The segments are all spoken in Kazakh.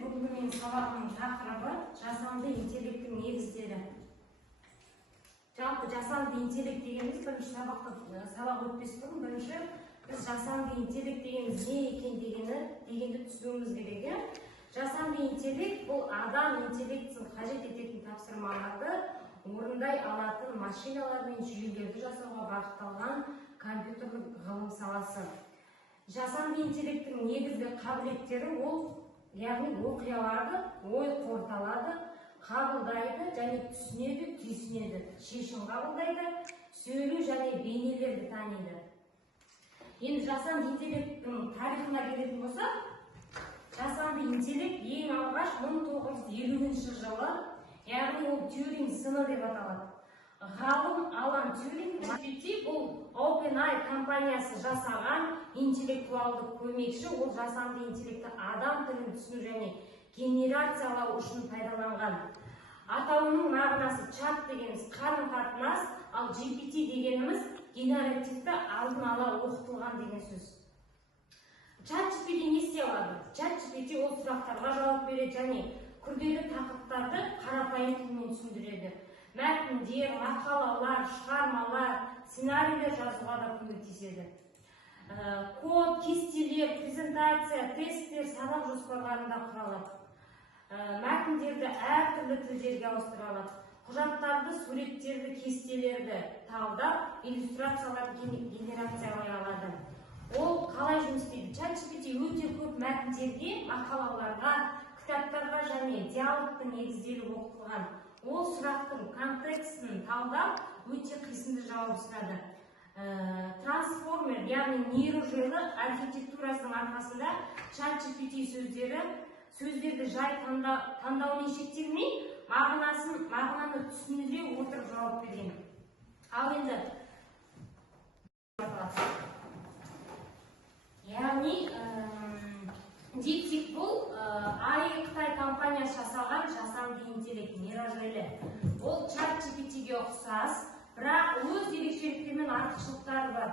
Бүгінгі менің сабағымның тақырыбы жасанды интеллекттің негіздері. Жалпы жасанды интеллект дегеніміз бірінші сабақ өтпес бұрын бірінші біз жасанды интеллект дегеніміз не екен дегенді түсінуіміз керек. Жасанды интеллект бұл адам интеллектісін қажет ететін тапсырмаларды орындай алатын машиналар мен жүйелерді жасауға бағытталған компьютерлік ғылым саласы. Жасанды интеллекттің негізгі қабілеттері ол яғни оқи алады, ой қорыталады, қабылдайды және түсінеді, түйсінеді, шешім қабылдайды, сөйлеу және бейнелерді таниды. Енді жасанды интеллекттің тарихына келетін болсақ, жасанды интеллект ең алғаш 1950 жылы, яғни ол Тьюринг сыны деп аталады. Ғалым Алан Тьюринг бұл OpenAI компаниясы жасаған интеллектуалды көмекші, ол жасанды интеллекті адам тілін түсіну және генерациялау үшін пайдаланған. Атауының мағынасы чат дегеніміз қарым-қатынас, ал GPT дегеніміз генеративті алдын ала оқытылған деген сөз. ChatGPT не істей алады? ChatGPT ол сұрақтарға жауап береді және күрделі тақырыптарды қарапайым тілмен түсіндіреді. Мәтіндер, мақалалар, шығармалар, сценарийлер жазуға да көмектеседі. Код, кестелер, презентация, тесттер, сабақ жоспарларында құралады. Мәтіндерді әртүрлі тілдерге ауыстыра алады. Құжаттарды, суреттерді, кестелерді талдап, иллюстрацияларды генерациялай алады. Ол қалай жұмыс істейді? ChatGPT өте көп мәтіндерге, мақалаларға, кітаптарға және диалогтың негізделіп оқытылған. Ол сұрақтың контекстін талдап, өте қисынды жауап шығады. Трансформер, яғни нейрожүйелі архитектурасының арқасында ChatGPT сөздерді жай таңдаумен шектелмей, мағынаны түсіндіре отырып жауап берген. Ал енді яғни DeepSeek бұл Қытай компаниясы жасалған жасанды интеллект нейрожүйелі. Ол ChatGPT-ге ұқсас, бірақ өз ерекшеліктері мен артықшылықтары бар.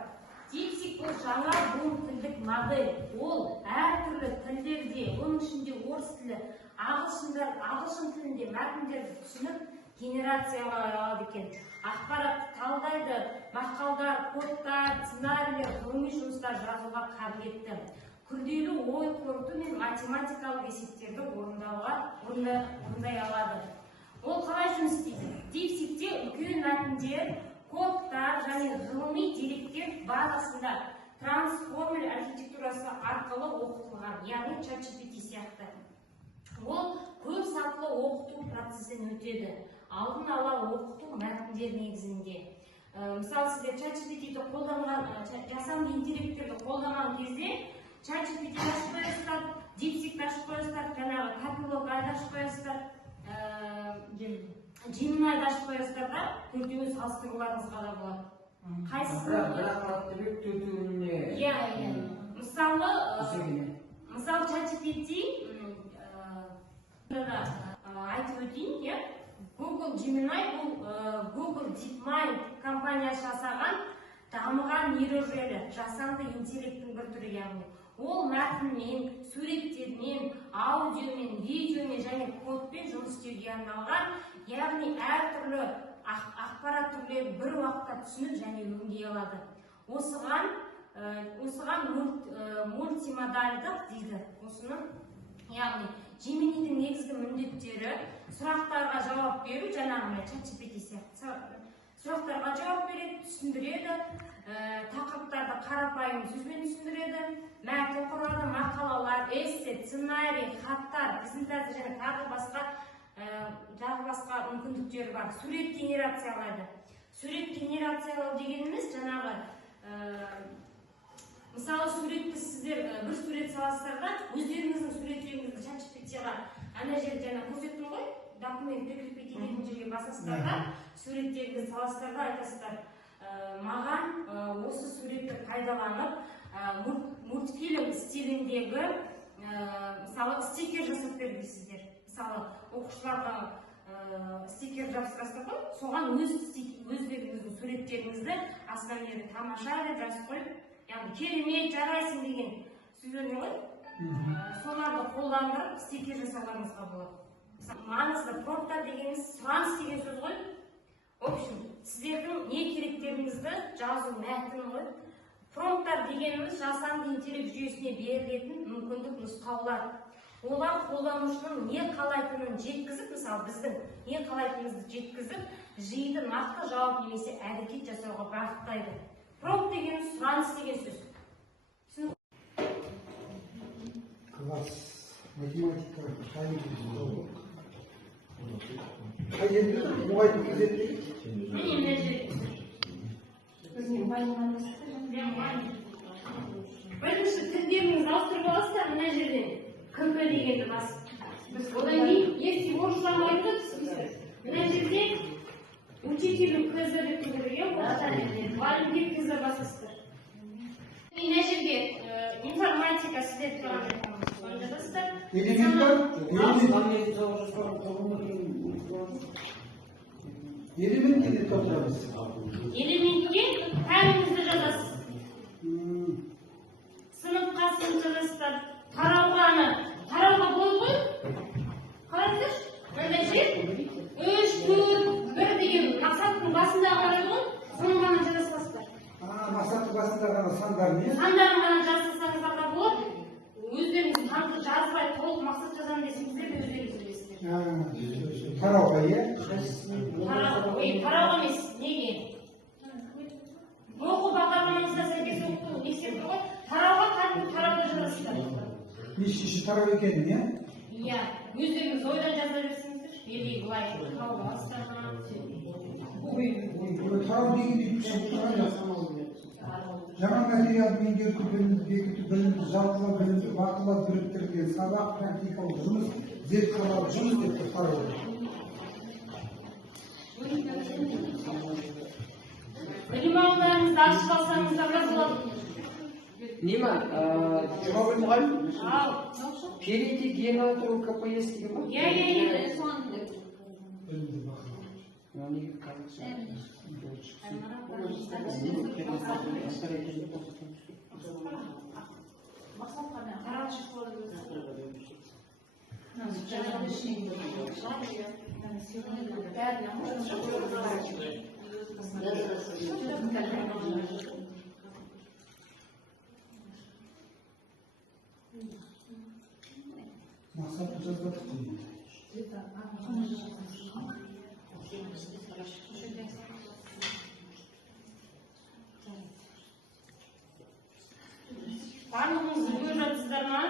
DeepSeek бұл жаңа буын тілдік модель. Ол әртүрлі тілдерде, оның ішінде орыс тілі, ағылшын тілінде мәтіндерді түсініп, генерациялай алады екен. Ақпаратты талдайды, мақалдар, кодтар, сценарийлер, ғылыми жұмыстар жазуға қабілетті. Күрделі ой қорыту мен математикалық есептерді орындай алады. Ол қалай жұмыс істейді? DeepSeek'те үлкен мәтіндер, кодтар және ғылыми деректер базасында трансформер архитектурасы арқылы оқытылған, яғни ChatGPT сияқты. Ол көп сатылы оқыту процесінен өтеді. Алдын ала оқыту мәтіндер негізінде. Мысалы, сіздер ChatGPT-ді қолданған, жасанды интеллекттерді қолданған кезде ChatGPT-ді ашып қоясыздар, DeepSeek-ті ашып қоясыздар, жаңағы Copilot-ды ашып қоясыздар, Gemini-ді ашып қоясыздар да, төртеуін салыстыруларыңызға да болады. Мысалы, ChatGPT айтып өтейін, Google Gemini бұл Google DeepMind компаниясы жасаған дамыған нейрожүйелі жасанды интеллекттің бір түрі яғни. Ол мәтінмен, суреттермен, аудиомен, видеомен және кодпен жұмыс істеуге арналған, яғни әртүрлі ақпарат түрлерін бір уақытта түсініп және өңдей алады. Осыған мультимодальдық дейді. Осыны, яғни Gemini'дің негізгі міндеттері сұрақтарға жауап беру, жаңағы ChatGPT сияқты. Сұрақтарға жауап береді, түсіндіреді, тақырыптарды қарапайым сөзбен түсіндіреді, мәтін құрады, мақалалар, эссе, сценарий, хаттар, презентация және тағы басқа мүмкіндіктері бар. Сурет генерациялайды. Сурет генерациялау дегеніміз жаңағы мысалы сіздер бір сурет саласыздар да, өздеріңіздің суреттеріңізді ChatGPT-ға ана жерде документ прикрепить ететін жерге басасыздар да, суреттерді саласыздар да, айтасыздар. Маған осы суретті пайдаланып, мультфильм стиліндегі мысалы стикер жасап бер дейсіздер. Мысалы оқушыларға стикер жабыстырасыздар ғой, соған өздеріңіздің суреттеріңізді астынан бері тамаша деп жазып қойып, яғни керемет, жарайсың деген сөздеріне ғой. Соларды қолдандырып стикер жасауларыңызға болады. Маңызды промптар дегеніміз сұраныс деген сөз ғой. В общем, сіздердің не керектеріңізді жазу мәтіні ғой. Промптар дегеніміз жасанды интеллект жүйесіне берілетін мүмкіндік нұсқаулар. Олар қолданушының не қалайтынын жеткізіп, мысалы біздің не қалайтынымызды жеткізіп, жиынды нақты жауап немесе әрекет жасауға бағыттайды. Промпт дегеніміз сұраныс деген сөз. Класс математика қай жерде мұғалім кезетті? Бірінші тілдеріңізді ауыстырып аласыздар, мына жерден КП дегенді басып. Одан кейін если орысшаға айтады, мына жерде учителю КЗ деп көтерген, мұғалімге КЗ басасыздар. Мына жерде информатика сіздер тұрған жатасыздар. Элементке толтырамыз. Элементке пәніңізді жазасыз. Сынып қасын жазасыздар. Тарауға болады ғой? Қараңыздаршы, мынандай жер 3, 4, 1 деген мақсаттың басында қарайды ғой, соны ғана жазасыздар. Мақсаттың басында ғана сандарын, не? Сандарын ғана жазсаңыздар да болады. Өздеріңіз санды жазбай толық мақсат жазамын десеңіздер де өздеріңіз білесіздер. Тарауға, е? Тарауға емес, неге? Оқу бағдарламаңызда сәйкес оқу ескертіп ғой, тарауға тарауды жазасыздар. Неше тарау екенін, не? Иә, өздеріңіз ойдан жаза берсеңіздер, или былай қауып алыстарға. Тарау дегенде жаңа материалды меңгерту, білімді бекіту, білімді жалпылау, білімді бақылау, біріктірген сабақ, практикалық жұмыс, зертханалық жұмыс деп тарау. Білім алуларыңызды ашып алсаңыздар да болады. Нема, жұмабай мұғалім? Перейти генератору КПС деген ба? Иә. Білімді бақылау. Мақсатты жазбадық деймін. Барлығыңыз көріп жатсыздар ма?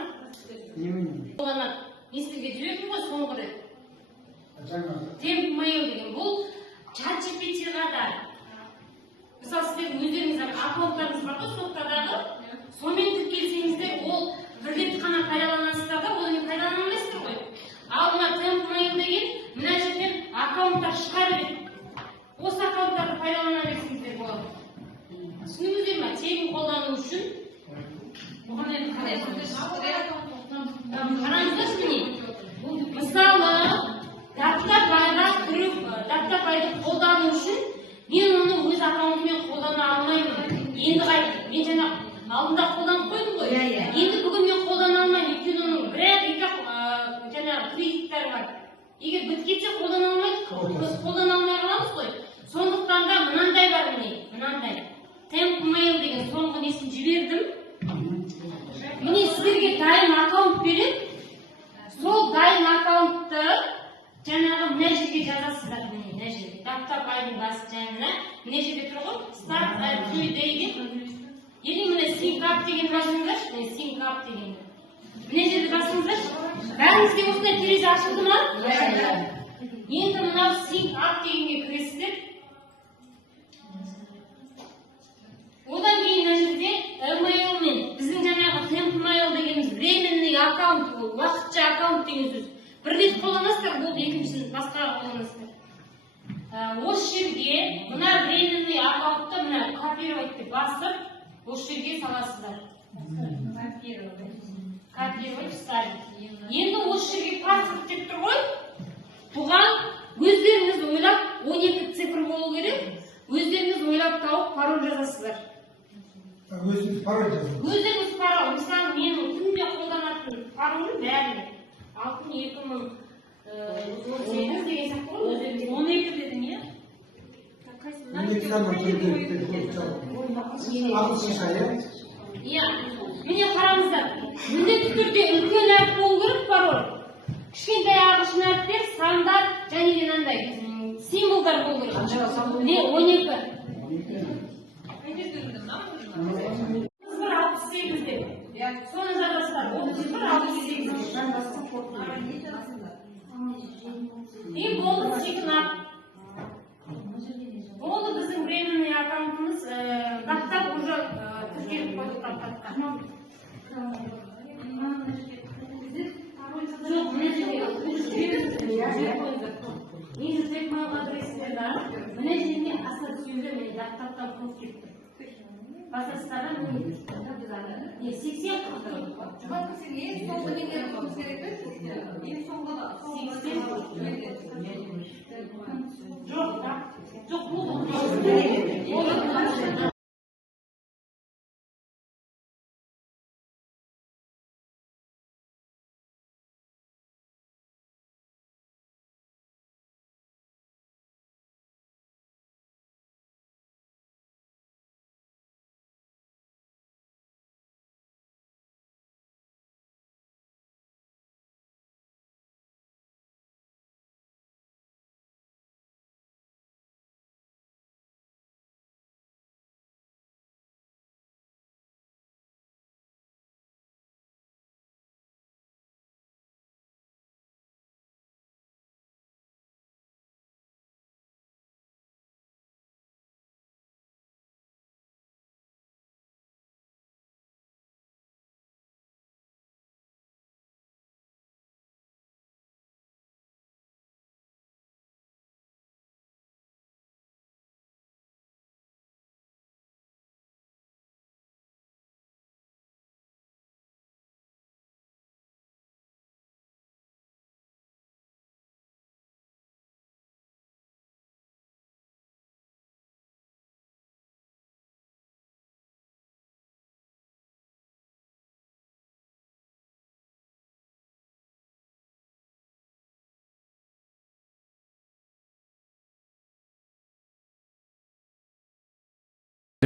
Оланы естіге жүретін ғой соңғы рет. Темп-мейл деген бұл чат-GPT-ға да. Мысалы сіздер өздеріңіздің аккаунттарыңыз бар ғой соттардағы, сонымен тіркелсеңіздер, ол бір рет қана пайдаланасыздар да, одан кейін пайдалана алмайсыздар ғой. Ал мына темп-мейл деген мына жерден аккаунттар шығарып еді. Осы аккаунттарды пайдалана берсеңіздер болады. Түсініңіздер ме? Тегін қолдану үшін қараңыздаршы міне. Мысалы, дақтабайды қолдану үшін мен оны өз аккаунтымен қолдана алмаймын. Енді қайтып, мен жаңа алдында қолданып қойдым ғой. Енді бүгін мен қолдана алмаймын. Өйткені оның бірақ жаңағы кредиттері бар. Егер бітіп кетсе қолдана алмаймыз, біз қолдана алмай қаламыз ғой. Сондықтан да мынандай бар міне, мынандай. Темп-мейл деген соңғы несін жібердім. Міне сіздерге дайын аккаунт береді. Сол дайын аккаунтты жаңағы мына жерге жазасыздар. Мына жерге дақтабайдың басы жанына мына жерде тұр ғой, Start at 3 day деп. Или міне Sync up деген жазыңыздаршы, міне Sync up деген. Мына жерде басыңыздаршы. Бәріңізге осындай терезе ашылды ма? Енді мынау Sync up дегенге кіресіздер. Одан кейін мына жерде email мен біздің жаңағы temp-mail дегеніміз временный аккаунт, уақытша аккаунт деген сөз. Бір рет қолданасыздар, бұл екіншісін басқа осы жерге мына временный аккаунтты мына копировать деп басып, осы жерге саласыздар. Копировать вставить. Енді осы жерге паспорт деп тұр ғой. Бұған өздеріңіз ойлап 12 цифр болу керек. Өздеріңіз ойлап тауып пароль жазасыздар. Өзіңіз пароль жазыңыз. Өздеріңіз пароль. Мысалы, менің күнде қолданатын паролім бәріне. 6-2018 деген сияқты ғой. Өздеріңіз 12 дедің, е? 12 саны ағылшынша, иә? Иә. Міне қараңыздар. Міндетті түрде үлкен әріп болу керек пароль. Кішкентай ағылшын әріптер, сандар және мынандай символдар болу керек. Не 12. 68 деп. Соны жазасыздар. 68. И болды сигнал. Болды біздің временный аккаунтымыз даттап уже тіркеліп қойдық даттапқа. Жоқ, мына жерге негізі тек моем адресінде да мына жерге аса сөйлем мен даттаптан қойып кеттім. Басастардан не 80 қылдырып. Ең соңғы нелері қойып керек пе? Ең соңғы да. 80. Жоқ, да. Жоқ, бұл.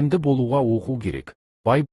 білімді болуға оқу керек. Бай